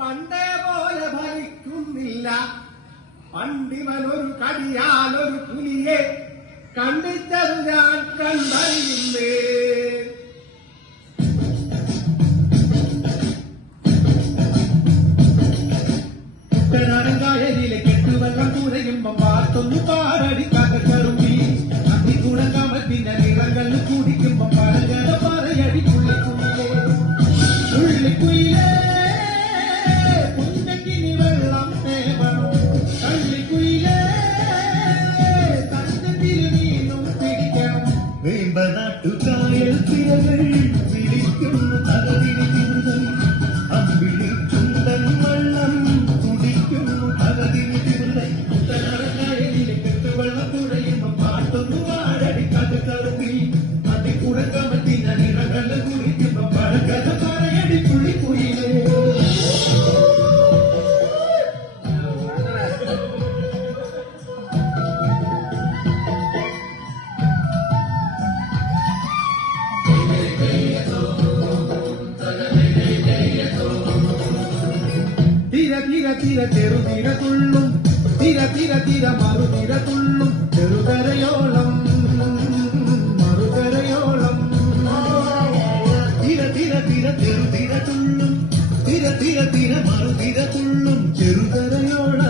പണ്ടേ പോലെ ഭരിക്കുന്നില്ല. പണ്ടിവനൊരു കടിയാലൊരു പുലിയെ കണ്ടിട്ടത് ഞാൻ കണ്ടറിയുന്നേ. കുട്ടനാടൻകായലിലെ കെട്ടുവെള്ളം കുഴയുമ്പം പാത്തൊന്നു പാറടിക്കാത്ത കറുമ്പി അത്തിക്കൂടം കമത്തിന്റെ നിറങ്ങൾ കുടിക്കുമ്പം പഴകട പറയടി പുള്ളിക്കുയിലേ പുള്ളിക്കുയിലേ പുന്നക്കിനി വെള്ളം തേവണം കള്ളിക്കുയിലേ തന്റെ തിരുമീനും പിടിക്കണം. വേമ്പനാട്ടുകായൽ തിരകൾ വിളിക്കുന്നു തകതിരി തിരുതൽ അമ്പിളി ചുണ്ടൻ വള്ളം കുടിക്കുന്നു തകതിരി തിരുതൽ. കുട്ടനാടൻകായലിലെ കെട്ടുവെള്ളം കുഴയുമ്പം പാത്തൊന്നു പാറടിക്കാത്ത കറുമ്പി അത്തിക്കൂടം കമത്തിന്റെ നിറങ്ങൾ കുടിക്കുമ്പം പഴകട പറയടി പുള്ളിക്കുയിലേ. തിര തിര തിര ചെറുതിര തുള്ളും തിര തിര തിര മറുതിര തുള്ളും ചെറുകരയോളം മറുകരയോളം. തിര തിര തിര ചെറുതിര തുള്ളും തിര തിര തിര മറുതിര തുള്ളും ചെറുതരയോളം.